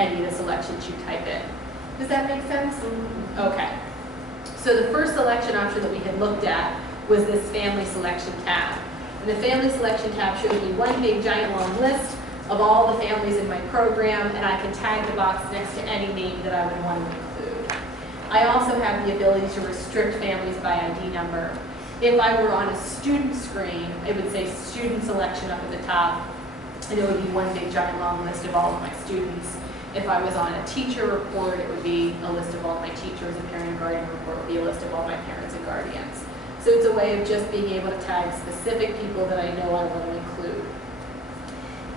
any of the selections you type in. Does that make sense? Okay. So the first selection option that we had looked at was this family selection tab. And the family selection tab shows me one big giant long list of all the families in my program, and I can tag the box next to any name that I would want to include. I also have the ability to restrict families by ID number. If I were on a student screen, it would say student selection up at the top, and it would be one big giant long list of all of my students. If I was on a teacher report, it would be a list of all my teachers. A parent and guardian report would be a list of all my parents and guardians. So it's a way of just being able to tag specific people that I know I want to include.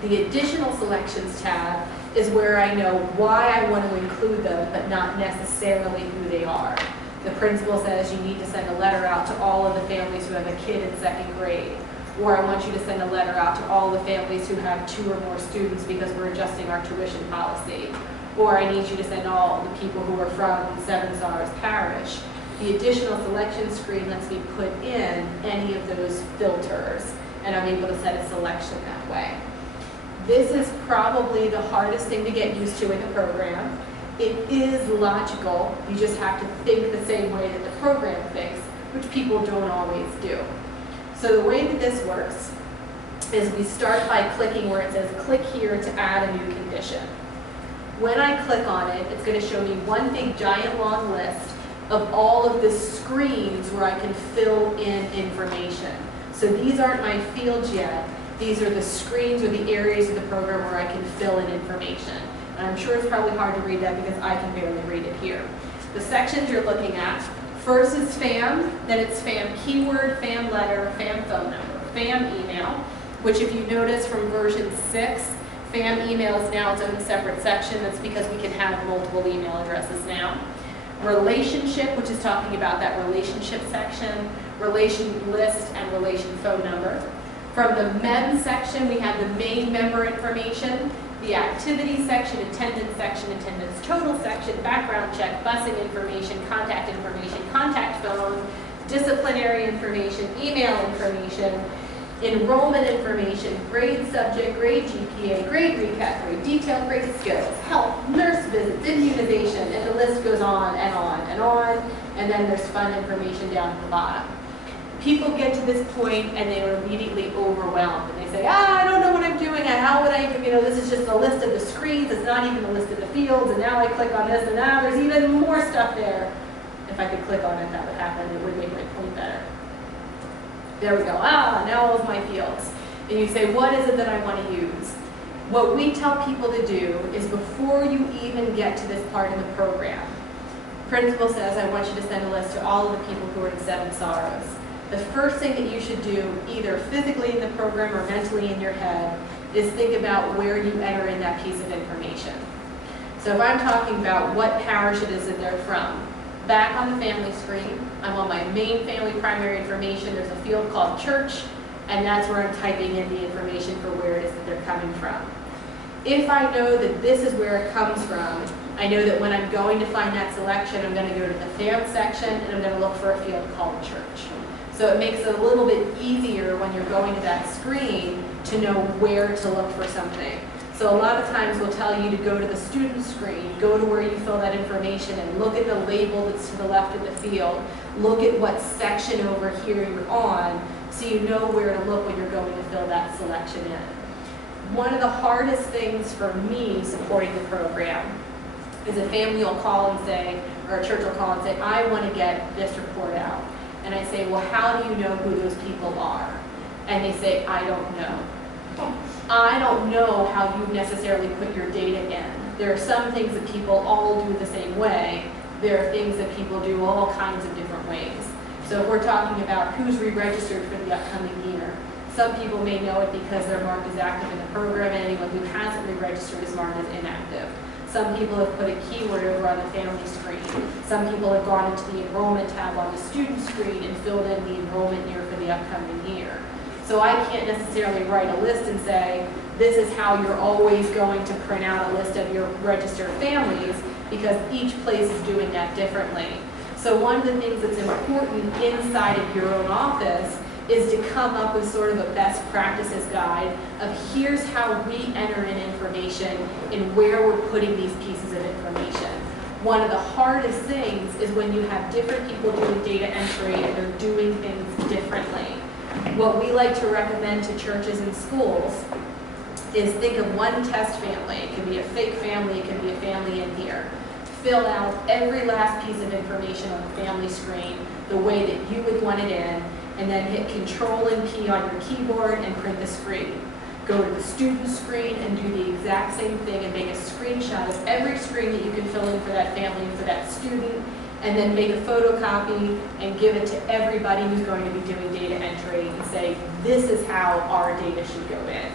The additional selections tab is where I know why I want to include them, but not necessarily who they are. The principal says you need to send a letter out to all of the families who have a kid in second grade. Or I want you to send a letter out to all the families who have 2 or more students because we're adjusting our tuition policy. Or I need you to send all the people who are from Seven Stars Parish. The additional selection screen lets me put in any of those filters, and I'm able to set a selection that way. This is probably the hardest thing to get used to in the program. It is logical. You just have to think the same way that the program thinks, which people don't always do. So the way that this works is we start by clicking where it says click here to add a new condition. When I click on it, it's going to show me one big giant long list of all of the screens where I can fill in information. So these aren't my fields yet. These are the screens or the areas of the program where I can fill in information. And I'm sure it's probably hard to read that because I can barely read it here. The sections you're looking at, first is FAM, then it's FAM keyword, FAM letter, FAM phone number, FAM email, which if you notice from version 6, FAM email is now its own separate section. That's because we can have multiple email addresses now. Relationship, which is talking about that relationship section, relation list, and relation phone number. From the MEM section, we have the main member information, the activity section, attendance total section, background check, busing information, contact phone, disciplinary information, email information, enrollment information, grade subject, grade GPA, grade recap, grade detail, grade skills, health, nurse visits, immunization, and the list goes on and on and on, and then there's fun information down at the bottom. People get to this point and they are immediately overwhelmed and they say, I don't know what I'm doing, and how would I even, this is just a list of the screens, it's not even a list of the fields, and now I click on this and now there's even more stuff there. If I could click on it, that would happen, it would make my point better. There we go, now all of my fields. And you say, what is it that I want to use? What we tell people to do is before you even get to this part of the program, principal says, I want you to send a list to all of the people who are in Seven Sorrows. The first thing that you should do, either physically in the program or mentally in your head, is think about where you enter in that piece of information. So if I'm talking about what parish it is that they're from, back on the family screen, I'm on my main family primary information, there's a field called church, and that's where I'm typing in the information for where it is that they're coming from. If I know that this is where it comes from, I know that when I'm going to find that selection, I'm going to go to the FAM section and I'm going to look for a field called church. So it makes it a little bit easier when you're going to that screen to know where to look for something. So a lot of times we'll tell you to go to the student screen, go to where you fill that information and look at the label that's to the left of the field, look at what section over here you're on so you know where to look when you're going to fill that selection in. One of the hardest things for me supporting the program is a family will call and say, or a church will call and say, I want to get this report out. And I say, well, how do you know who those people are? And they say, I don't know. I don't know how you necessarily put your data in. There are some things that people all do the same way. There are things that people do all kinds of different ways. So if we're talking about who's re-registered for the upcoming year, some people may know it because they're marked as active in the program, and anyone who hasn't re-registered is marked as inactive. Some people have put a keyword over on the family screen. Some people have gone into the enrollment tab on the student screen and filled in the enrollment year for the upcoming year. So I can't necessarily write a list and say, this is how you're always going to print out a list of your registered families, because each place is doing that differently. So one of the things that's important inside of your own office is to come up with sort of a best practices guide of here's how we enter in information and where we're putting these pieces of information. One of the hardest things is when you have different people doing data entry and they're doing things differently. What we like to recommend to churches and schools is think of one test family. It can be a fake family, it can be a family in here. Fill out every last piece of information on the family screen the way that you would want it in, and then hit Control and P on your keyboard and print the screen. Go to the student screen and do the exact same thing and make a screenshot of every screen that you can fill in for that family and for that student, and then make a photocopy and give it to everybody who's going to be doing data entry and say, this is how our data should go in.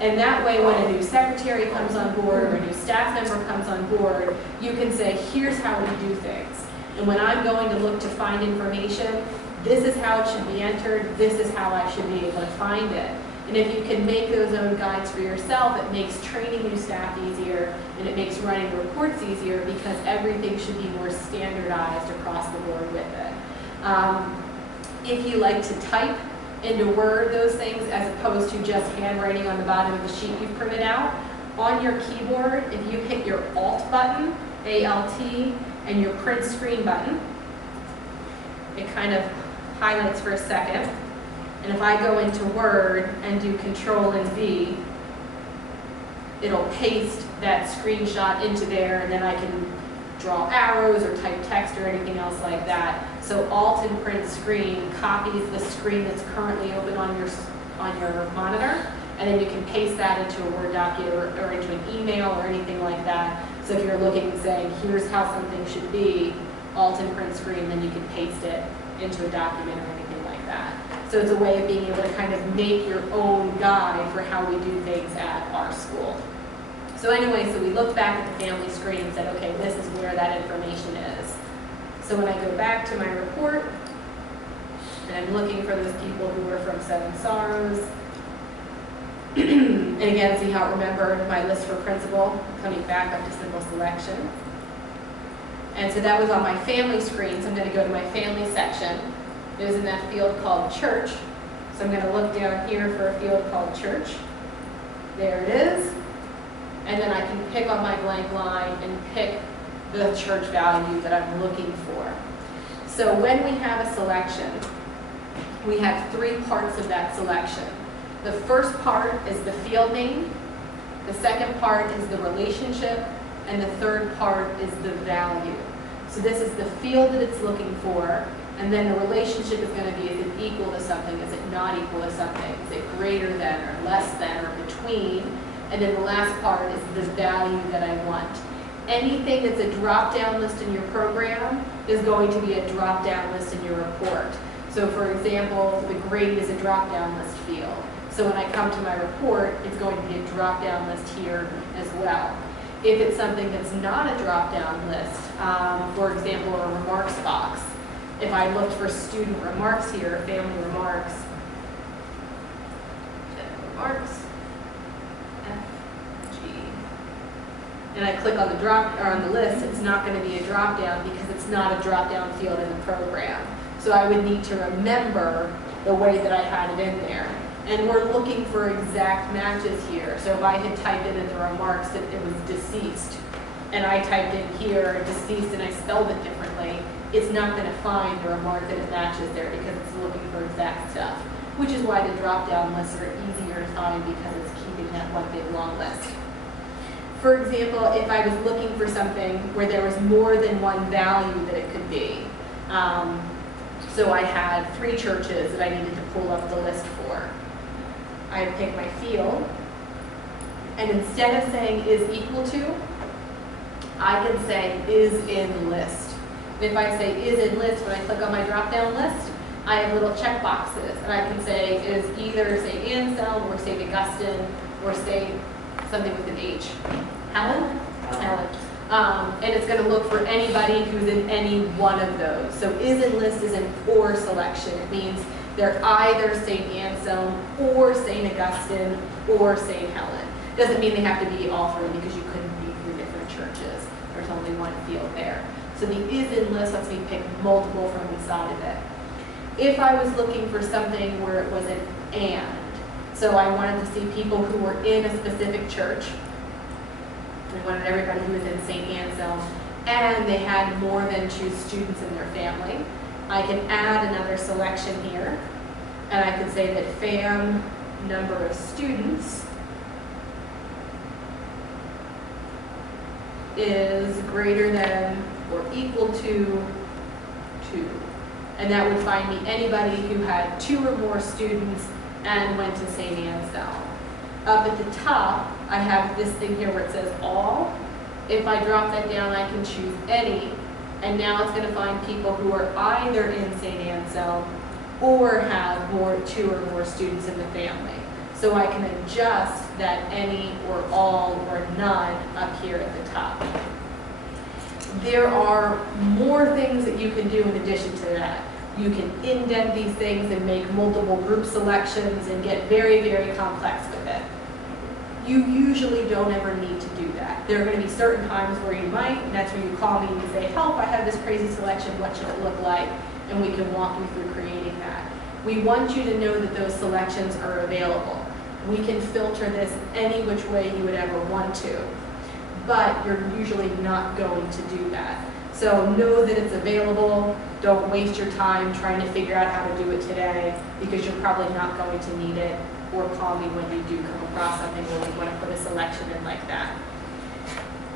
And that way, when a new secretary comes on board or a new staff member comes on board, you can say, here's how we do things. And when I'm going to look to find information, this is how it should be entered, this is how I should be able to find it. And if you can make those own guides for yourself, it makes training new staff easier, and it makes running reports easier because everything should be more standardized across the board with it. If you like to type into Word those things as opposed to just handwriting on the bottom of the sheet you've printed out, on your keyboard, if you hit your Alt button, A-L-T, and your print screen button, it kind of highlights for a second. And if I go into Word and do Control and V, it'll paste that screenshot into there, and then I can draw arrows or type text or anything else like that. So Alt and Print Screen copies the screen that's currently open on your monitor, and then you can paste that into a Word document or into an email or anything like that. So if you're looking and saying, here's how something should be, Alt and Print Screen, then you can paste it into a document or anything like that. So it's a way of being able to kind of make your own guide for how we do things at our school. So anyway, so we looked back at the family screen and said, okay, this is where that information is. So when I go back to my report, and I'm looking for those people who were from Seven Sorrows, and again, see how it remembered my list for principal, coming back up to simple selection. And so that was on my family screen, so I'm going to go to my family section. It was in that field called church. So I'm going to look down here for a field called church. There it is. And then I can pick on my blank line and pick the church value that I'm looking for. So when we have a selection, we have three parts of that selection. The first part is the field name, the second part is the relationship, and the third part is the value. So this is the field that it's looking for, and then the relationship is going to be, is it equal to something, is it not equal to something, is it greater than or less than or between, and then the last part is the value that I want. Anything that's a drop-down list in your program is going to be a drop-down list in your report. So for example, the grade is a drop-down list field. So when I come to my report, it's going to be a drop-down list here as well. If it's something that's not a drop-down list, for example, a remarks box, if I looked for student remarks here, family remarks, and I click on the list, it's not going to be a drop-down because it's not a drop-down field in the program. So I would need to remember the way that I had it in there. And we're looking for exact matches here. So if I had typed in the remarks that it was deceased, and I typed in here deceased and I spelled it differently, it's not going to find the remark that it matches there because it's looking for exact stuff. Which is why the drop-down lists are easier to find because it's keeping that one big long list. For example, if I was looking for something where there was more than one value that it could be, so I had 3 churches that I needed to pull up the list for. I'd pick my field, and instead of saying is equal to, I can say is in list. And if I say is in list, when I click on my drop-down list, I have little check boxes, and I can say is either St. Anselm or St. Augustine or St. something with an H. Helen? Helen. And it's going to look for anybody who's in any one of those. So is in list is an or selection. It means they're either St. Anselm or St. Augustine or St. Helen. Doesn't mean they have to be all 3 because you couldn't be 3 different churches. There's only one field there. So the is in list lets me pick multiple from inside of it. If I was looking for something where it was an and, so I wanted to see people who were in a specific church, I wanted everybody who was in St. Anselm, and they had more than 2 students in their family, I can add another selection here, and I could say that fam number of students is greater than or equal to 2. And that would find me anybody who had 2 or more students and went to St. Anselm. Up at the top, I have this thing here where it says all. If I drop that down, I can choose any, and now it's going to find people who are either in St. Anselm or have 2 or more students in the family. So I can adjust that any or all or none up here at the top. There are more things that you can do in addition to that. You can indent these things and make multiple group selections and get very, very complex with it. You usually don't ever need to do that. There are going to be certain times where you might, and that's where you call me and say, help, I have this crazy selection, what should it look like? And we can walk you through creating that. We want you to know that those selections are available. We can filter this any which way you would ever want to, but you're usually not going to do that. So know that it's available. Don't waste your time trying to figure out how to do it today, because you're probably not going to need it, or call me when you do come across something where we want to put a selection in like that.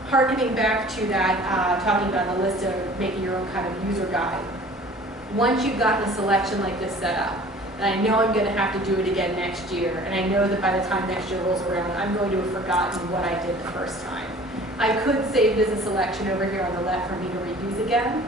Harkening back to that, talking about the list of making your own kind of user guide. Once you've gotten a selection like this set up, and I know I'm going to have to do it again next year, and I know that by the time next year rolls around, I'm going to have forgotten what I did the first time. I could save it as a selection over here on the left for me to reuse again.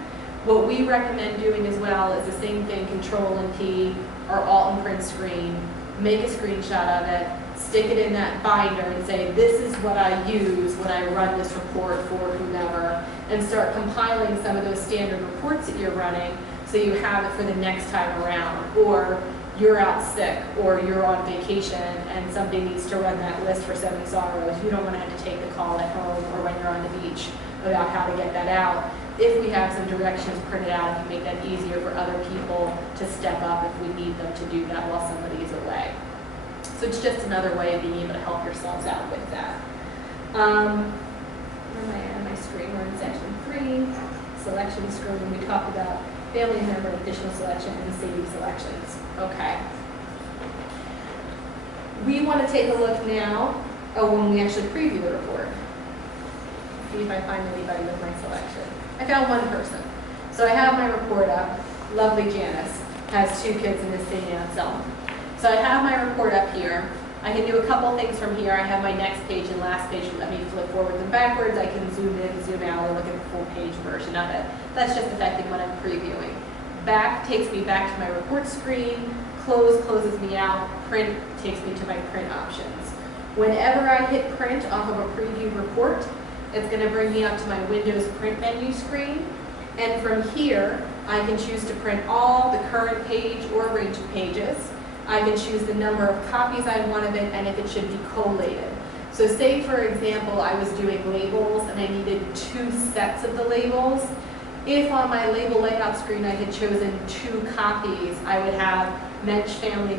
What we recommend doing as well is the same thing, Control and P or Alt and print screen, make a screenshot of it, stick it in that binder and say, this is what I use when I run this report for whomever, and start compiling some of those standard reports that you're running so you have it for the next time around. Or you're out sick, or you're on vacation and somebody needs to run that list for Seven Sorrows. You don't want to have to take the call at home or when you're on the beach about how to get that out. If we have some directions printed out, it can make that easier for other people to step up if we need them to do that while somebody is away. So it's just another way of being able to help yourselves out with that. Where am I at my screen? We're in section 3, selection screen. We talked about family member, additional selection, and saving selections. Okay. We want to take a look now when we actually preview the report. See if I find anybody with my selection. I found one person. So I have my report up. Lovely Janice has 2 kids in this St. Anselm. So I have my report up here. I can do a couple things from here. I have my next page and last page. Let me flip forwards and backwards. I can zoom in, zoom out, or look at the full page version of it. That's just affecting what I'm previewing. Back takes me back to my report screen. Close closes me out. Print takes me to my print options. Whenever I hit print off of a preview report, it's going to bring me up to my Windows print menu screen. And from here, I can choose to print all the current page or range of pages. I can choose the number of copies I want of it and if it should be collated. So say, for example, I was doing labels and I needed 2 sets of the labels. If on my label layout screen I had chosen 2 copies, I would have Mensch family,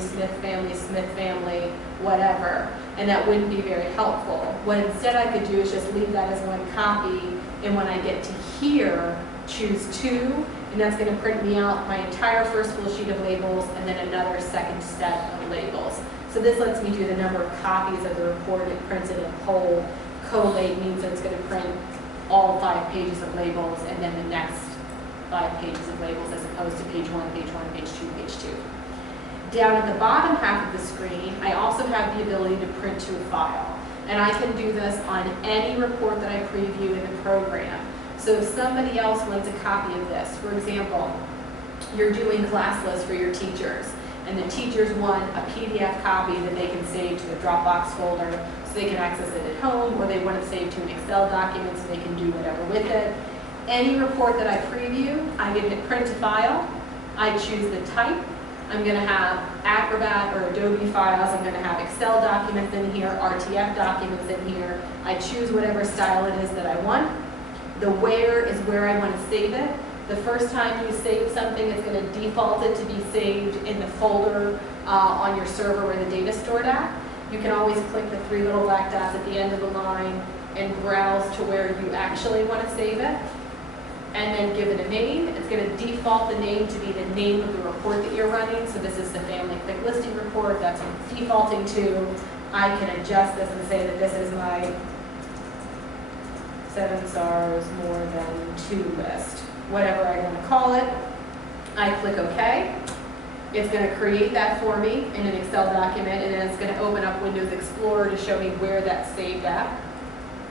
Smith family, whatever. And that wouldn't be very helpful. What instead I could do is just leave that as 1 copy, and when I get to here, choose 2, and that's going to print me out my entire first full sheet of labels and then another second set of labels. So this lets me do the number of copies of the report it prints in whole. Collate means that it's going to print all 5 pages of labels and then the next 5 pages of labels as opposed to page 1, page 1, page 2, page 2. Down at the bottom half of the screen, I also have the ability to print to a file. And I can do this on any report that I preview in the program. So if somebody else wants a copy of this, for example, you're doing class lists for your teachers, and the teachers want a PDF copy that they can save to a Dropbox folder so they can access it at home, or they want it saved to an Excel document so they can do whatever with it. Any report that I preview, I can hit print to file. I choose the type. I'm going to have Acrobat or Adobe files. I'm going to have Excel documents in here, RTF documents in here. I choose whatever style it is that I want. The where is where I want to save it. The first time you save something, it's going to default it to be saved in the folder on your server where the data is stored at. You can always click the 3 little black dots at the end of the line and browse to where you actually want to save it. And then give it a name. It's going to default the name to be the name of the report that you're running. So this is the Family Quick Listing Report. That's what it's defaulting to. I can adjust this and say that this is my 7 stars more than 2 list. Whatever I want to call it. I click OK. It's going to create that for me in an Excel document, and then it's going to open up Windows Explorer to show me where that's saved at.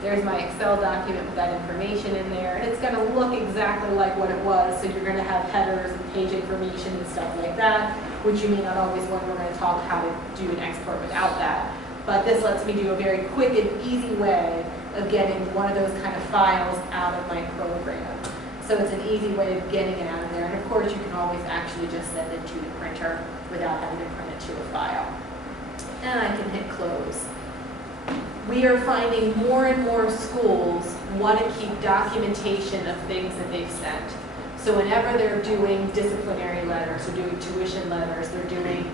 There's my Excel document with that information in there, and it's going to look exactly like what it was, so you're going to have headers and page information and stuff like that, which you may not always want. We're going to talk how to do an export without that. But this lets me do a very quick and easy way of getting one of those kind of files out of my program. So it's an easy way of getting it out of there, and of course you can always actually just send it to the printer without having to print it to a file. And I can hit close. We are finding more and more schools want to keep documentation of things that they've sent. So whenever they're doing disciplinary letters, they're doing tuition letters, they're doing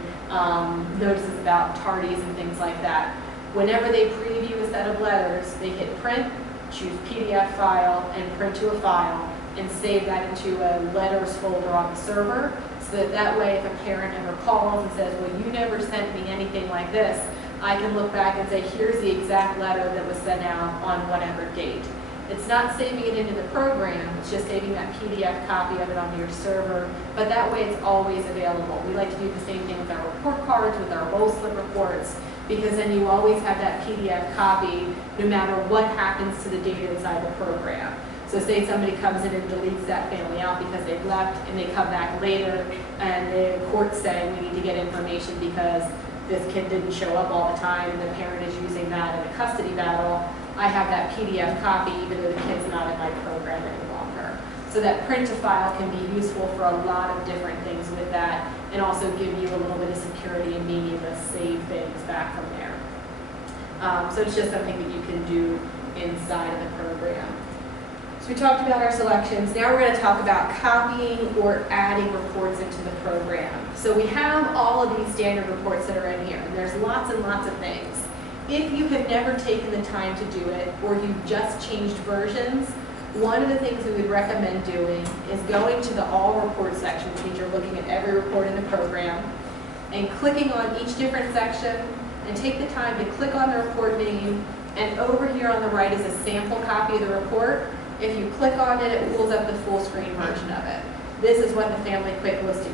notices about tardies and things like that, whenever they preview a set of letters, they hit print, choose PDF file, and print to a file, and save that into a letters folder on the server, so that way if a parent ever calls and says, well, you never sent me anything like this, I can look back and say, here's the exact letter that was sent out on whatever date. It's not saving it into the program, it's just saving that PDF copy of it onto your server, but that way it's always available. We like to do the same thing with our report cards, with our roll slip reports, because then you always have that PDF copy no matter what happens to the data inside the program. So say somebody comes in and deletes that family out because they've left, and they come back later and the court's saying we need to get information because this kid didn't show up all the time and the parent is using that in a custody battle, I have that PDF copy even though the kid's not in my program any longer. So that print to file can be useful for a lot of different things with that, and also give you a little bit of security in being able to save things back from there. So it's just something that you can do inside of the program. So we talked about our selections. Now we're going to talk about copying or adding reports into the program. So we have all of these standard reports that are in here, and there's lots and lots of things. If you have never taken the time to do it, or you've just changed versions, one of the things we would recommend doing is going to the All Reports section, which means you're looking at every report in the program, and clicking on each different section, and take the time to click on the report name, and over here on the right is a sample copy of the report. If you click on it, it pulls up the full screen version of it. This is what the Family Quick Listing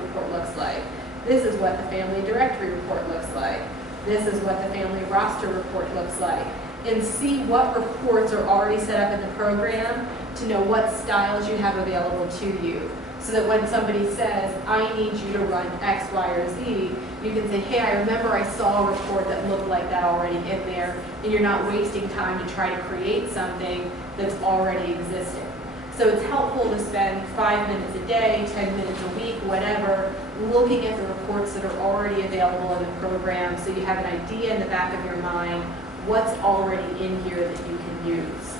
Report looks like. This is what the Family Directory Report looks like. This is what the Family Roster Report looks like. And see what reports are already set up in the program to know what styles you have available to you. So that when somebody says, I need you to run X, Y, or Z, you can say, hey, I remember I saw a report that looked like that already in there, and you're not wasting time to try to create something that's already existing. So it's helpful to spend 5 minutes a day, 10 minutes a week, whatever, looking at the reports that are already available in the program so you have an idea in the back of your mind what's already in here that you can use.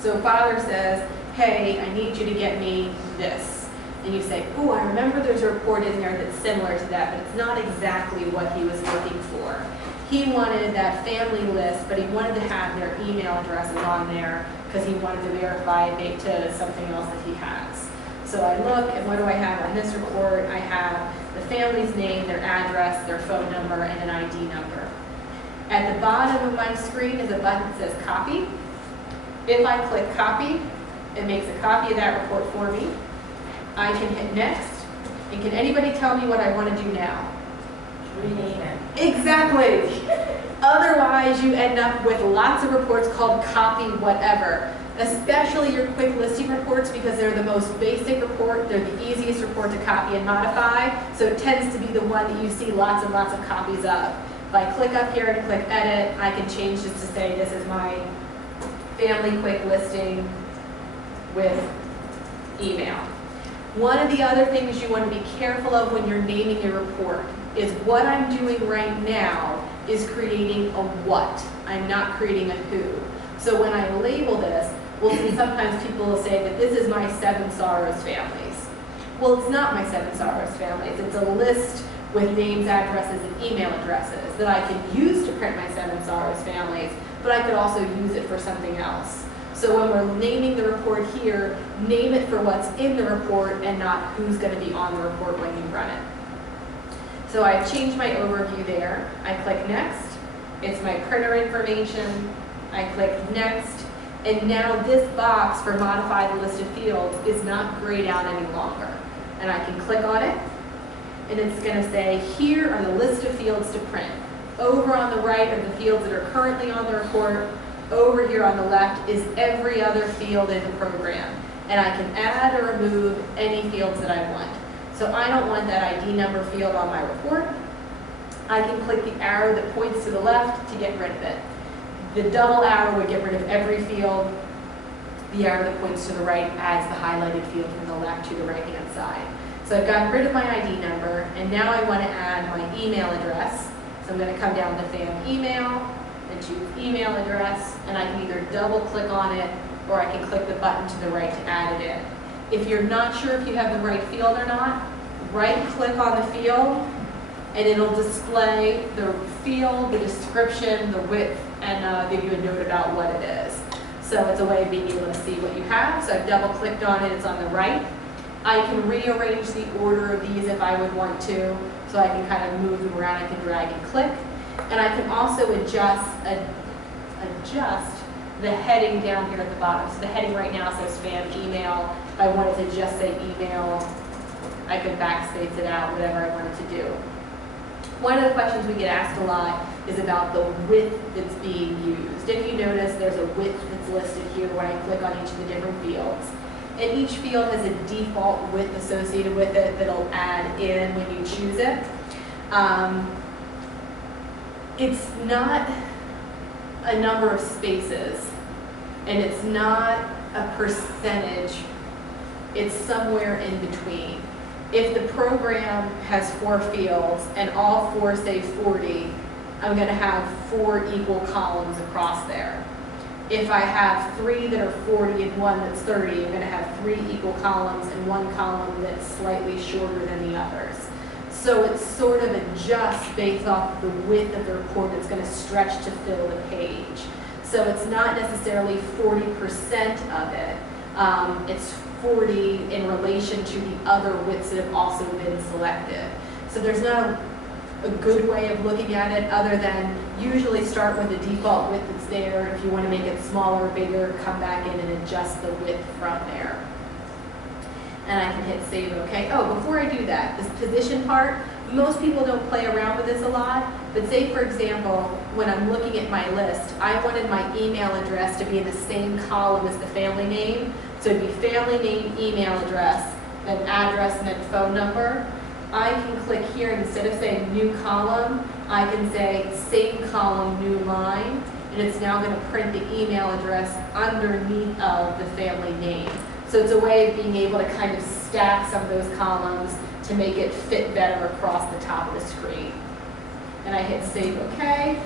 So father says, hey, I need you to get me this. And you say, oh, I remember there's a report in there that's similar to that, but it's not exactly what he was looking for. He wanted that family list, but he wanted to have their email addresses on there because he wanted to verify it to something else that he has. So I look, and what do I have on this report? I have the family's name, their address, their phone number, and an ID number. At the bottom of my screen is a button that says copy. If I click copy, it makes a copy of that report for me. I can hit next. And can anybody tell me what I want to do now? Rename it. Exactly. Otherwise, you end up with lots of reports called copy whatever, especially your quick listing reports because they're the most basic report. They're the easiest report to copy and modify. So it tends to be the one that you see lots and lots of copies of. If I click up here and click edit, I can change this to say this is my family quick listing with email. One of the other things you want to be careful of when you're naming a report is what I'm doing right now is creating a what. I'm not creating a who. So when I label this, Well, sometimes people will say that this is my 7 Sorrows families. Well, it's not my 7 Sorrows families. It's a list with names, addresses, and email addresses that I can use to print my 7 Sorrows families, but I could also use it for something else. So when we're naming the report here, name it for what's in the report and not who's going to be on the report when you run it. So I've changed my overview there. I click next. It's my printer information. I click next. And now this box for modify the list of fields is not grayed out any longer. And I can click on it. And it's going to say, here are the list of fields to print. Over on the right are the fields that are currently on the report. Over here on the left is every other field in the program. And I can add or remove any fields that I want. So I don't want that ID number field on my report. I can click the arrow that points to the left to get rid of it. The double arrow would get rid of every field. The arrow that points to the right adds the highlighted field from the left to the right-hand side. So I've gotten rid of my ID number, and now I want to add my email address. So I'm going to come down to FAM email and choose email address, and I can either double click on it or I can click the button to the right to add it in. If you're not sure if you have the right field or not, right click on the field and it'll display the field, the description, the width, and give you a note about what it is. So it's a way of being able to see what you have. So I've double clicked on it, it's on the right. I can rearrange the order of these if I would want to, so I can kind of move them around. I can drag and click. And I can also adjust the heading down here at the bottom. So the heading right now says spam email. If I wanted to just say email, I could backspace it out, whatever I wanted to do. One of the questions we get asked a lot is about the width that's being used. If you notice, there's a width that's listed here when I click on each of the different fields. And each field has a default width associated with it that'll add in when you choose it. It's not a number of spaces, and it's not a percentage. It's somewhere in between. If the program has 4 fields and all 4 say 40, I'm going to have 4 equal columns across there. If I have 3 that are 40 and 1 that's 30, I'm going to have 3 equal columns and 1 column that's slightly shorter than the others. So it's sort of adjusts based off the width of the report that's going to stretch to fill the page. So it's not necessarily 40% of it. It's 40 in relation to the other widths that have also been selected. So there's not a good way of looking at it other than usually start with the default width that's there. If you want to make it smaller or bigger, come back in and adjust the width from there. And I can hit save OK. Oh, before I do that, this position part, most people don't play around with this a lot, but say for example, when I'm looking at my list, I wanted my email address to be in the same column as the family name. So it'd be family name, email address, then address, and then phone number. I can click here, and instead of saying new column, I can say same column, new line, and it's now going to print the email address underneath of the family name. So it's a way of being able to kind of stack some of those columns to make it fit better across the top of the screen. And I hit save OK,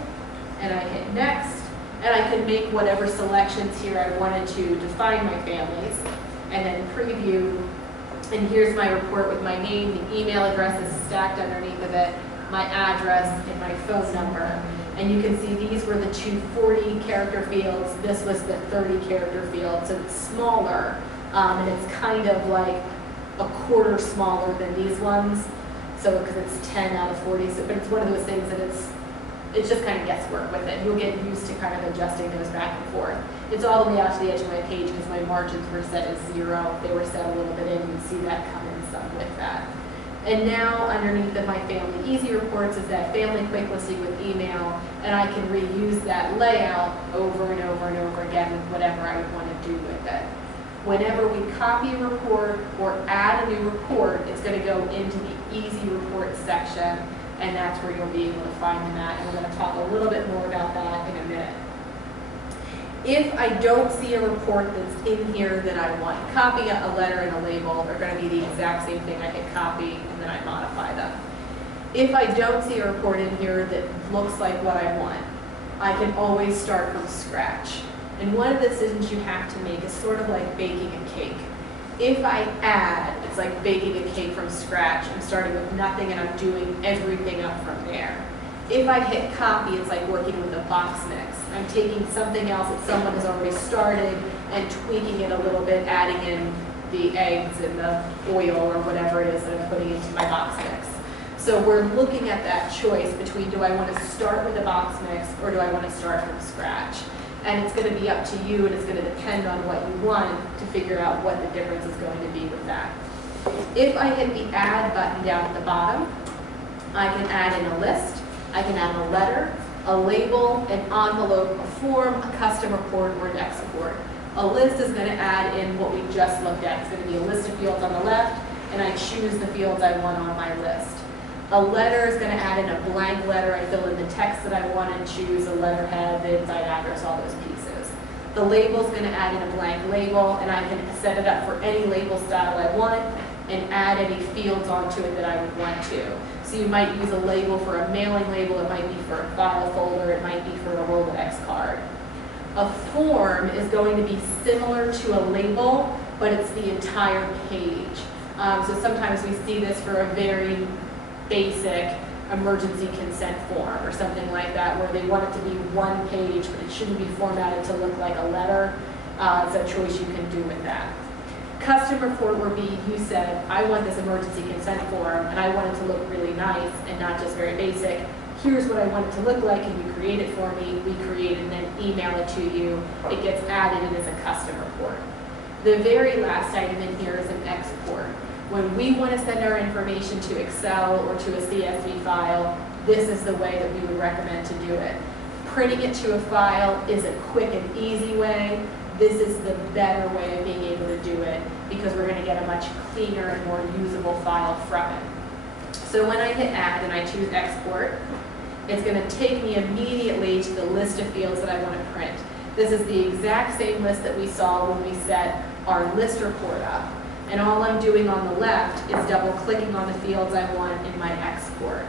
and I hit next, and I can make whatever selections here I wanted to define my families, and then preview. And here's my report with my name, the email address is stacked underneath of it, my address, and my phone number. And you can see these were the 2 40-character fields. This was the 30-character field, so it's smaller. And it's kind of like a quarter smaller than these ones. So because it's 10 out of 40, so, but it's one of those things that it's just kind of guesswork with it. You'll get used to kind of adjusting those back and forth. It's all the way out to the edge of my page because my margins were set as 0. They were set a little bit in. You can see that come in some with that. And now underneath of my Family Easy reports is that family quick listing with email, and I can reuse that layout over and over and over again with whatever I would want to do with it. Whenever we copy a report or add a new report, it's going to go into the Easy Reports section, and that's where you'll be able to find them at. And we're going to talk a little bit more about that in a minute. If I don't see a report that's in here that I want, copy, a letter, and a label are going to be the exact same thing. I hit copy, and then I modify them. If I don't see a report in here that looks like what I want, I can always start from scratch. And one of the decisions you have to make is sort of like baking a cake. If I add, it's like baking a cake from scratch. I'm starting with nothing and I'm doing everything up from there. If I hit copy, it's like working with a box mix. I'm taking something else that someone has already started and tweaking it a little bit, adding in the eggs and the oil or whatever it is that I'm putting into my box mix. So we're looking at that choice between, do I want to start with a box mix or do I want to start from scratch? And it's going to be up to you, and it's going to depend on what you want to figure out what the difference is going to be with that. If I hit the add button down at the bottom, I can add in a list, I can add a letter, a label, an envelope, a form, a custom report, or an export. A list is going to add in what we just looked at. It's going to be a list of fields on the left, and I choose the fields I want on my list. A letter is going to add in a blank letter. I fill in the text that I want and choose a letterhead, the inside address, all those pieces. The label is going to add in a blank label, and I can set it up for any label style I want and add any fields onto it that I would want to. So you might use a label for a mailing label, it might be for a file folder, it might be for a Rolodex card. A form is going to be similar to a label, but it's the entire page. So sometimes we see this for a very basic emergency consent form or something like that, where they want it to be one page, but it shouldn't be formatted to look like a letter. It's a choice you can do with that. Custom report would be, you said, I want this emergency consent form, and I want it to look really nice and not just very basic. Here's what I want it to look like, and you create it for me. We create it and then email it to you. It gets added in as a custom report. The very last item in here is an export. When we want to send our information to Excel or to a CSV file, this is the way that we would recommend to do it. Printing it to a file is a quick and easy way. This is the better way of being able to do it because we're going to get a much cleaner and more usable file from it. So when I hit add and I choose export, it's going to take me immediately to the list of fields that I want to print. This is the exact same list that we saw when we set our list report up. And all I'm doing on the left is double clicking on the fields I want in my export.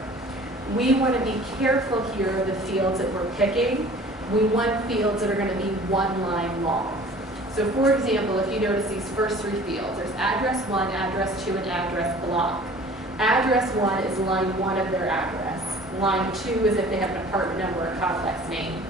We want to be careful here of the fields that we're picking. We want fields that are going to be one line long. So for example, if you notice these first three fields, there's address 1, address 2, and address block. Address 1 is line 1 of their address. Line 2 is if they have an apartment number or a complex name.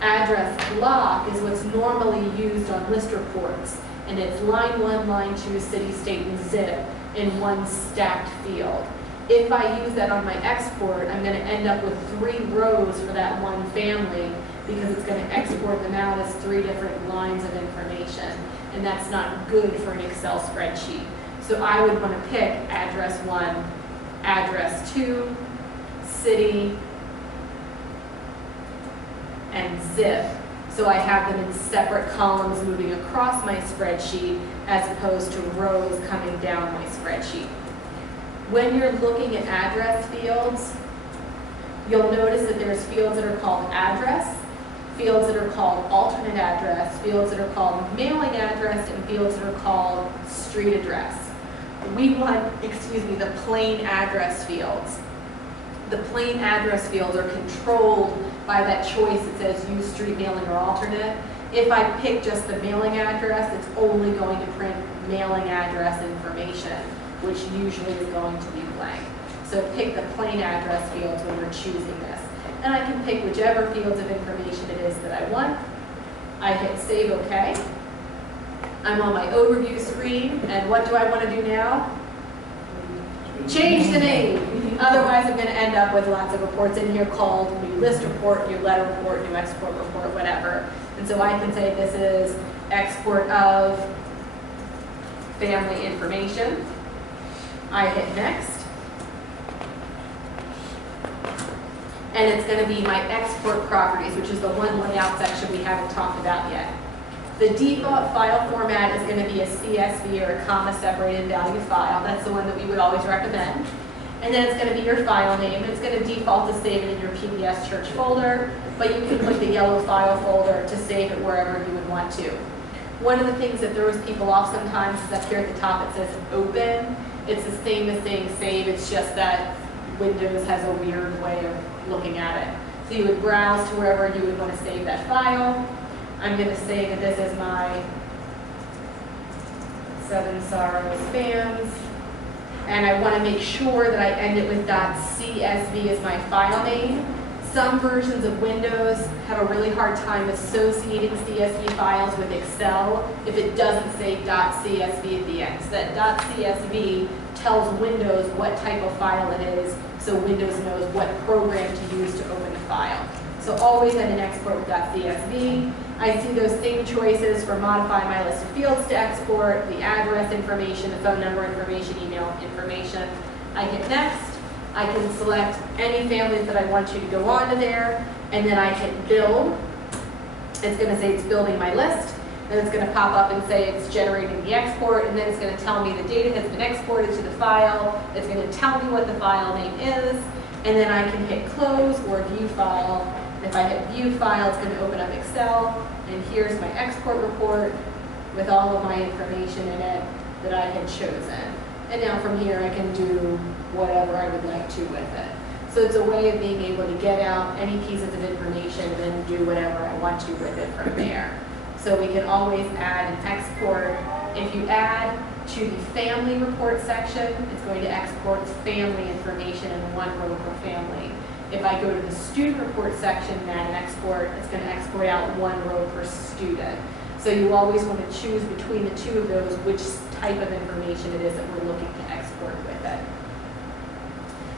Address block is what's normally used on list reports. And it's line 1, line 2, city, state, and zip in one stacked field. If I use that on my export, I'm going to end up with 3 rows for that one family because it's going to export them out as 3 different lines of information. And that's not good for an Excel spreadsheet. So I would want to pick address 1, address 2, city, and zip. So I have them in separate columns moving across my spreadsheet as opposed to rows coming down my spreadsheet. When you're looking at address fields, you'll notice that there's fields that are called address, fields that are called alternate address, fields that are called mailing address, and fields that are called street address. We want, the plain address fields. The plain address fields are controlled by that choice that says use street mailing or alternate. If I pick just the mailing address, it's only going to print mailing address information, which usually is going to be blank. So pick the plain address fields when we're choosing this. And I can pick whichever fields of information it is that I want. I hit save OK. I'm on my overview screen, and what do I want to do now? Change the name. Otherwise, I'm going to end up with lots of reports in here called new list report, new letter report, new export report, whatever. And so I can say this is export of family information. I hit next. And it's going to be my export properties, which is the one layout section we haven't talked about yet. The default file format is going to be a CSV or a comma-separated value file. That's the one that we would always recommend. And then it's going to be your file name. It's going to default to save it in your PBS church folder, but you can click the yellow file folder to save it wherever you would want to. One of the things that throws people off sometimes is up here at the top it says open. It's the same as saying save, it's just that Windows has a weird way of looking at it. So you would browse to wherever you would want to save that file. I'm going to say that this is my Seven Sorrows Fans. And I want to make sure that I end it with .csv as my file name. Some versions of Windows have a really hard time associating CSV files with Excel if it doesn't say .csv at the end. So that .csv tells Windows what type of file it is, so Windows knows what program to use to open the file. So always end an export with .csv. I see those same choices for modify my list of fields to export, the address information, the phone number information, email information. I hit next. I can select any families that I want you to go on to there, and then I hit build. It's going to say it's building my list, and it's going to pop up and say it's generating the export, and then it's going to tell me the data has been exported to the file. It's going to tell me what the file name is, and then I can hit close or view file. If I hit view file, it's going to open up Excel, and here's my export report with all of my information in it that I had chosen. And now from here I can do whatever I would like to with it. So it's a way of being able to get out any pieces of information and then do whatever I want to with it from there. So we can always add and export. If you add to the family report section, it's going to export family information in one row per family. If I go to the student report section and add an export, it's going to export out one row per student. So you always want to choose between the two of those which type of information it is that we're looking to export with it.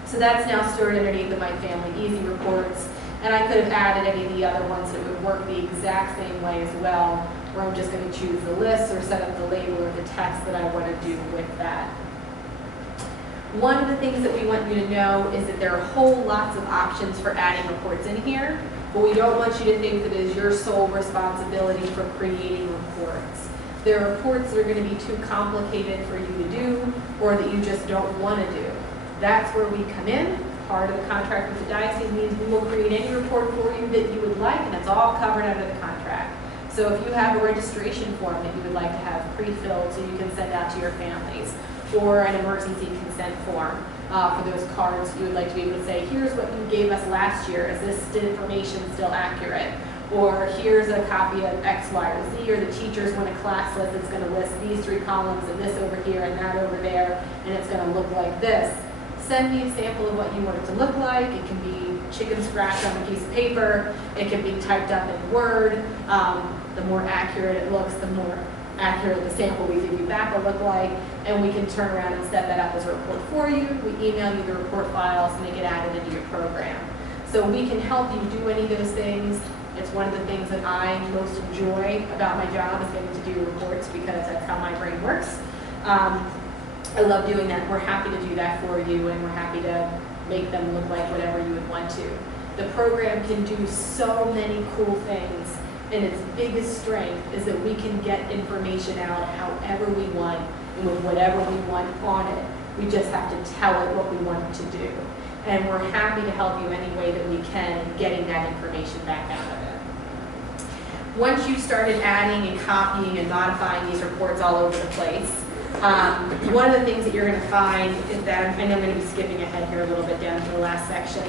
So that's now stored underneath of my Family Easy reports, and I could have added any of the other ones that would work the exact same way as well, where I'm just going to choose the list or set up the label or the text that I want to do with that. One of the things that we want you to know is that there are whole lots of options for adding reports in here, but we don't want you to think that it is your sole responsibility for creating reports. There are reports that are going to be too complicated for you to do or that you just don't want to do. That's where we come in. Part of the contract with the diocese means we will create any report for you that you would like, and it's all covered under the contract. So if you have a registration form that you would like to have pre-filled so you can send out to your families, or an emergency consent form for those cards, you would like to be able to say, here's what you gave us last year. Is this information still accurate? Or here's a copy of X, Y, or Z, or the teachers want a class list that's going to list these three columns and this over here and that over there, and it's going to look like this. Send me a sample of what you want it to look like. It can be chicken scratch on a piece of paper. It can be typed up in Word. The more accurate it looks, the more accurate the sample we give you back will look like, and we can turn around and set that up as a report for you. We email you the report files and they get added into your program. So we can help you do any of those things. It's one of the things that I most enjoy about my job is getting to do reports because that's how my brain works. I love doing that. We're happy to do that for you, and we're happy to make them look like whatever you would want to. The program can do so many cool things, and its biggest strength is that we can get information out however we want and with whatever we want on it. We just have to tell it what we want it to do. And we're happy to help you any way that we can in getting that information back out of it. Once you started adding and copying and modifying these reports all over the place, one of the things that you're going to find is that, and I'm going to be skipping ahead here a little bit down to the last section,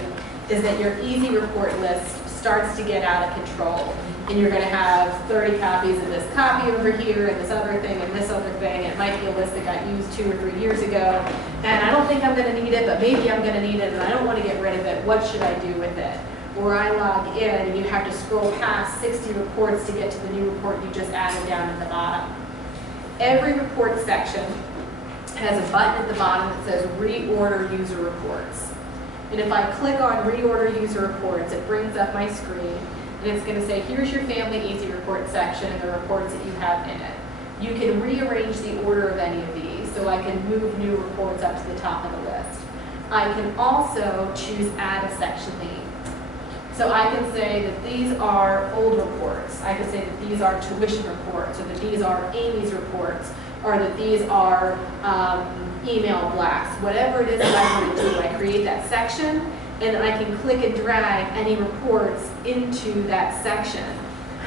is that your easy report list starts to get out of control. And you're going to have 30 copies of this copy over here and this other thing and this other thing. It might be a list that got used 2 or 3 years ago, and I don't think I'm going to need it, but maybe I'm going to need it, and I don't want to get rid of it. What should I do with it? Or I log in, and you have to scroll past 60 reports to get to the new report you just added down at the bottom. Every report section has a button at the bottom that says Reorder User Reports. And if I click on Reorder User Reports, it brings up my screen, and it's going to say, here's your Family Easy Report section and the reports that you have in it. You can rearrange the order of any of these, so I can move new reports up to the top of the list. I can also choose Add a Section Name. So I can say that these are old reports. I can say that these are tuition reports, or that these are Amy's reports, or that these are email blasts. Whatever it is that I want to do, I create that section, and then I can click and drag any reports into that section.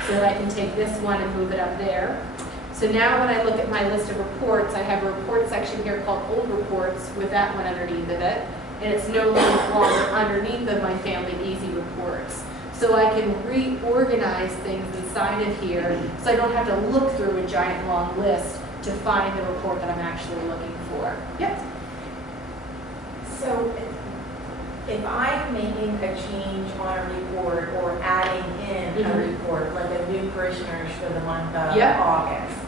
So that I can take this one and move it up there. So now when I look at my list of reports, I have a report section here called Old Reports with that one underneath of it. and it's no longer underneath of my Family Easy reports. So I can reorganize things inside of here, so I don't have to look through a giant long list to find the report that I'm actually looking for. Yep. So if I'm making a change on a report or adding in a report, like a new parishioners for the month of August,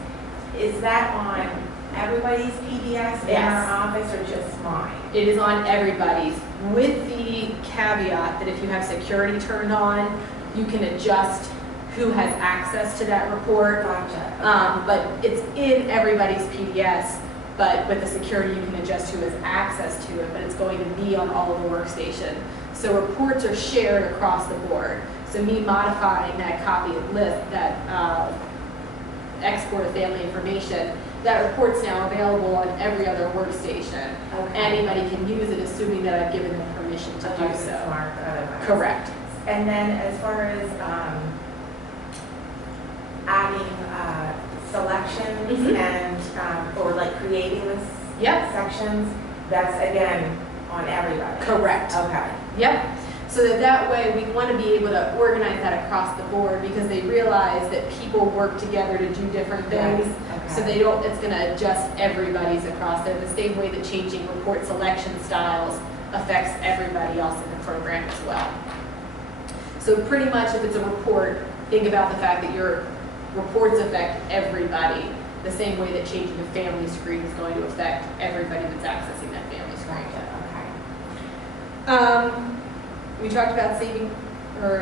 is that on everybody's PDS in our office or just mine? It is on everybody's, with the caveat that if you have security turned on, you can adjust who has access to that report. Gotcha. But it's in everybody's PDS, but with the security you can adjust who has access to it, but it's going to be on all of the workstation. So reports are shared across the board. So me modifying that copy of list, that export of family information, that report's now available on every other workstation. Okay. Anybody can use it, assuming that I've given them permission to do so. Correct. And then as far as adding selections and or like creating this sections, that's again on everybody. Correct. Okay. Yep. So that way we want to be able to organize that across the board, because they realize that people work together to do different things. Okay. So they don't, it's going to adjust everybody's across there the same way that changing report selection styles affects everybody else in the program as well. So pretty much if it's a report, think about the fact that your reports affect everybody the same way that changing a family screen is going to affect everybody that's accessing that family screen. Okay. We talked about saving or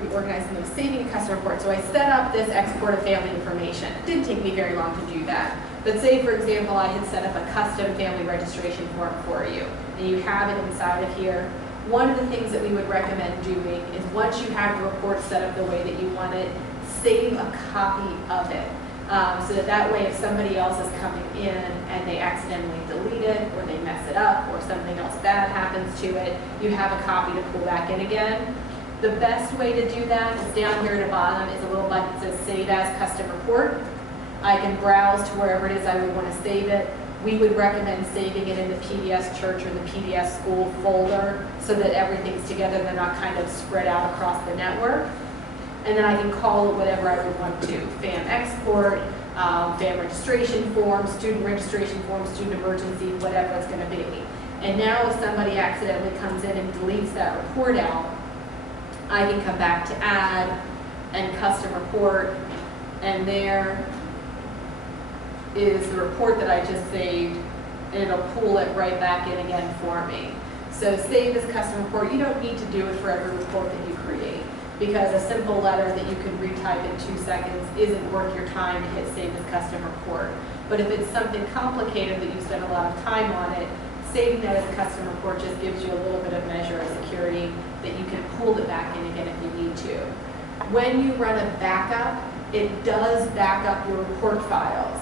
reorganizing those, saving a customer report. So I set up this export of family information. It didn't take me very long to do that. But say, for example, I had set up a custom family registration form for you, and you have it inside of here. One of the things that we would recommend doing is once you have the report set up the way that you want it, save a copy of it. So that way if somebody else is coming in and they accidentally delete it or they mess it up or something else bad happens to it, you have a copy to pull back in again. The best way to do that is down here at the bottom is a little button that says Save as Custom Report. I can browse to wherever it is I would want to save it. We would recommend saving it in the PDS Church or the PDS School folder so that everything's together, they're not kind of spread out across the network. And then I can call it whatever I would want to. FAM export, FAM registration form, student registration form, student emergency, whatever it's going to be. And now if somebody accidentally comes in and deletes that report out, I can come back to add and custom report, and there is the report that I just saved, and it'll pull it right back in again for me. So save as custom report. You don't need to do it for every report that you create, because a simple letter that you can retype in 2 seconds isn't worth your time to hit save as custom report. But if it's something complicated that you spend a lot of time on it, saving that as a custom report just gives you a little bit of measure of security that you can pull it back in again if you need to. When you run a backup, it does back up your report files.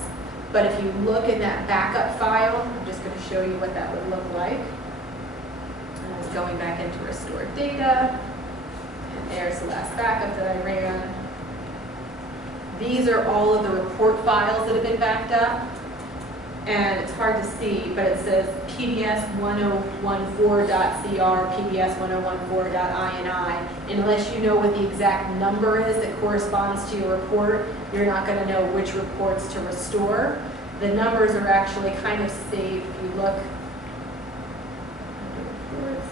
But if you look in that backup file, I'm just going to show you what that would look like. I was going back into restored data. There's the last backup that I ran. These are all of the report files that have been backed up. And it's hard to see, but it says PDS1014.cr, PDS1014.ini. And unless you know what the exact number is that corresponds to your report, you're not going to know which reports to restore. The numbers are actually kind of saved. If you look under reports,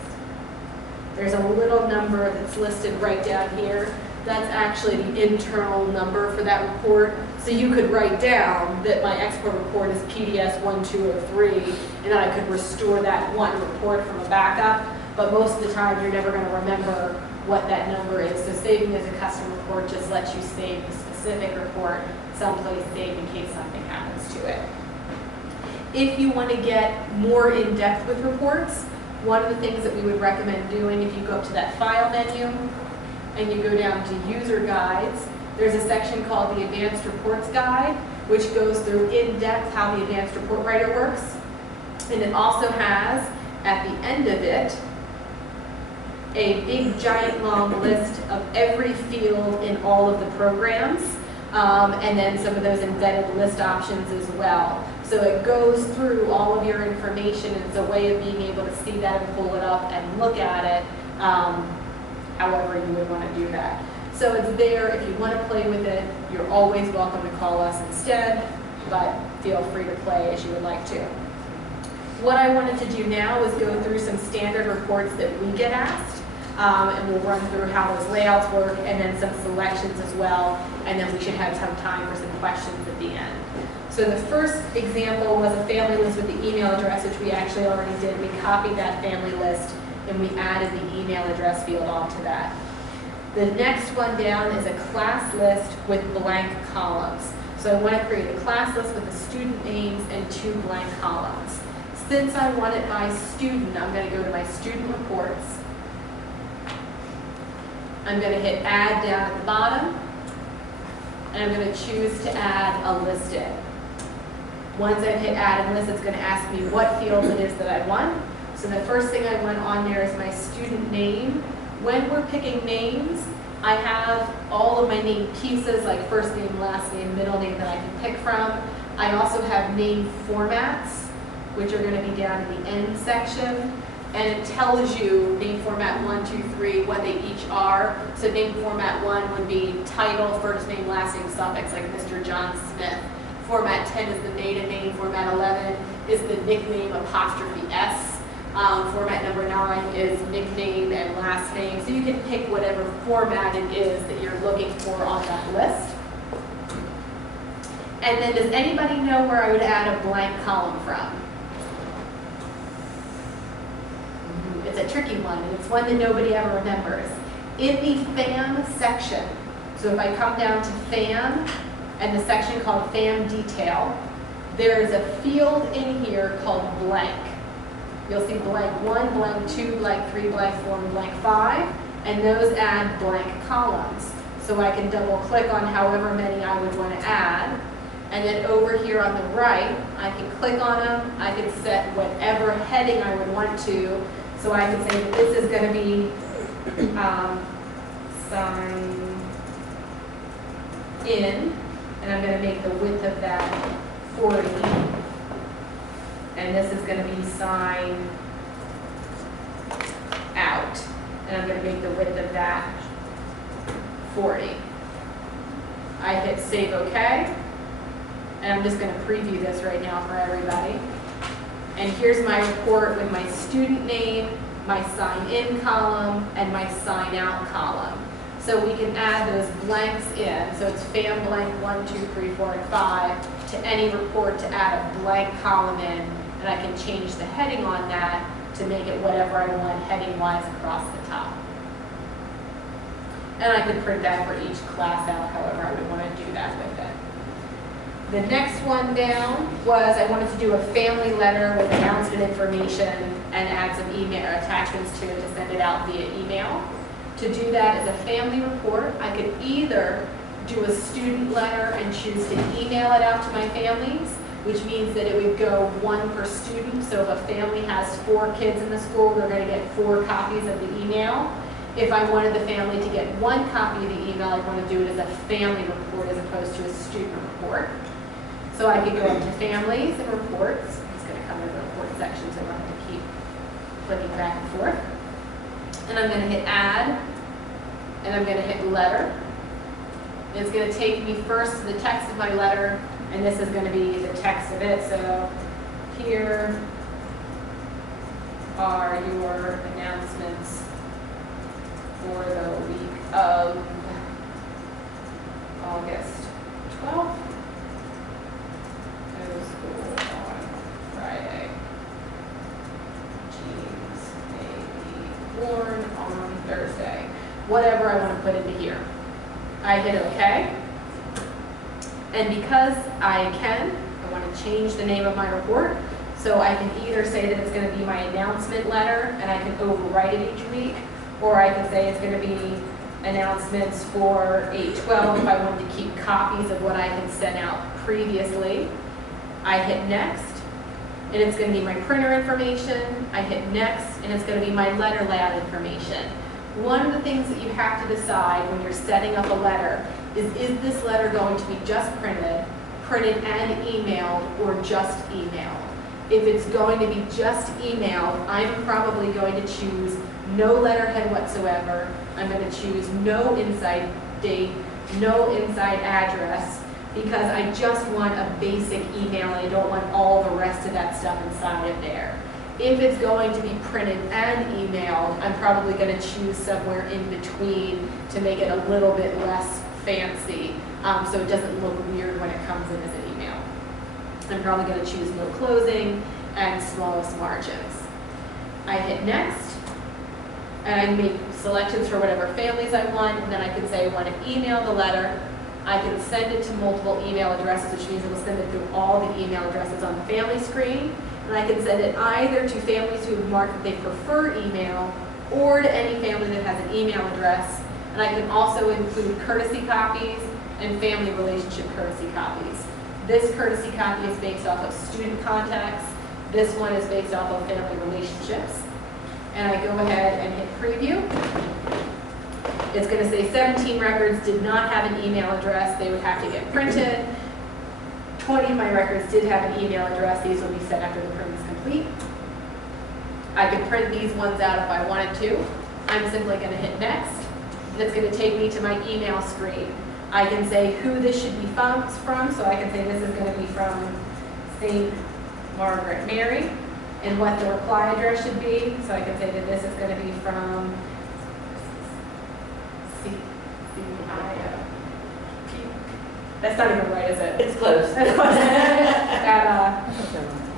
there's a little number that's listed right down here. That's actually the internal number for that report. So you could write down that my export report is PDS1203, and then I could restore that one report from a backup. But most of the time, you're never going to remember what that number is. So saving as a custom report just lets you save the specific report someplace safe in case something happens to it. If you want to get more in depth with reports, one of the things that we would recommend doing, if you go up to that file menu and you go down to user guides, there's a section called the Advanced Reports Guide, which goes through in depth how the Advanced Report Writer works. And it also has, at the end of it, a big giant long list of every field in all of the programs. and then some of those embedded list options as well. So it goes through all of your information, and it's a way of being able to see that and pull it up and look at it, however you would want to do that. So it's there. If you want to play with it, you're always welcome to call us instead, but feel free to play as you would like to. What I wanted to do now is go through some standard reports that we get asked, and we'll run through how those layouts work, and then some selections as well, and then we should have some time for some questions at the end. So the first example was a family list with the email address, which we actually already did. We copied that family list, and we added the email address field onto that. The next one down is a class list with blank columns. So I want to create a class list with the student names and 2 blank columns. Since I want it by student, I'm going to go to my student reports. I'm going to hit add down at the bottom, and I'm going to choose to add a list in. Once I've hit add and list, it's going to ask me what fields it is that I want. So the first thing I want on there is my student name. When we're picking names, I have all of my name pieces, like first name, last name, middle name, that I can pick from. I also have name formats, which are going to be down in the end section. And it tells you name format 1, 2, 3, what they each are. So name format 1 would be title, first name, last name, suffix, like Mr. John Smith. Format 10 is the maiden name. Format 11 is the nickname apostrophe S. Format number 9 is nickname and last name. So you can pick whatever format it is that you're looking for on that list. And then does anybody know where I would add a blank column from? It's a tricky one, and it's one that nobody ever remembers. In the FAM section, so if I come down to FAM and the section called FAM Detail, there is a field in here called blank. You'll see blank 1, blank 2, blank 3, blank 4, and blank 5, and those add blank columns. So I can double click on however many I would want to add, and then over here on the right, I can click on them, I can set whatever heading I would want to. So I can say that this is going to be sign in, and I'm going to make the width of that 40. And this is going to be sign out, and I'm going to make the width of that 40. I hit save OK, and I'm just going to preview this right now for everybody. And here's my report with my student name, my sign in column, and my sign out column. So we can add those blanks in. So it's FAM blank 1, 2, 3, 4, and 5 to any report to add a blank column in. And I can change the heading on that to make it whatever I want heading-wise across the top. And I could print that for each class out however I would want to do that with it. The next one down was I wanted to do a family letter with announcement information and add some email attachments to it to send it out via email. To do that as a family report, I could either do a student letter and choose to email it out to my families, which means that it would go 1 per student. So if a family has 4 kids in the school, they're going to get 4 copies of the email. If I wanted the family to get 1 copy of the email, I'd want to do it as a family report as opposed to a student report. So I could go into families and reports. I'm just going to come to the report section so I don't have to keep clicking back and forth. And I'm going to hit add, and I'm going to hit letter. And it's going to take me first to the text of my letter, and this is going to be the text of it. So here are your announcements for the week of August 12th. Go to school on Friday. Jeans may be worn on Thursday. Whatever I want to put into here. I hit OK. And because I want to change the name of my report. So I can either say that it's going to be my announcement letter, and I can overwrite it each week, or I can say it's going to be announcements for 8/12 if I wanted to keep copies of what I had sent out previously. I hit next, and it's going to be my printer information. I hit next, and it's going to be my letter layout information. One of the things that you have to decide when you're setting up a letter is this letter going to be just printed and emailed, or just emailed? If it's going to be just emailed, I'm probably going to choose no letterhead whatsoever. I'm going to choose no inside date, no inside address, because I just want a basic email and I don't want all the rest of that stuff inside of there. If it's going to be printed and emailed, I'm probably going to choose somewhere in between to make it a little bit less fancy, so it doesn't look weird when it comes in as an email. I'm probably going to choose no closing and smallest margins. I hit next, and I make selections for whatever families I want, and then I can say I want to email the letter. I can send it to multiple email addresses, which means it will send it through all the email addresses on the family screen. And I can send it either to families who have marked that they prefer email, or to any family that has an email address. And I can also include courtesy copies and family relationship courtesy copies. This courtesy copy is based off of student contacts. This one is based off of family relationships. And I go ahead and hit preview. It's going to say 17 records did not have an email address. They would have to get printed. 20 of my records did have an email address. These will be sent after the print is complete. I could print these ones out if I wanted to. I'm simply going to hit next. And it's going to take me to my email screen. I can say who this should be from, so I can say this is going to be from St. Margaret Mary, and what the reply address should be. So I can say that this is going to be from that's not even right, is it? It's close. At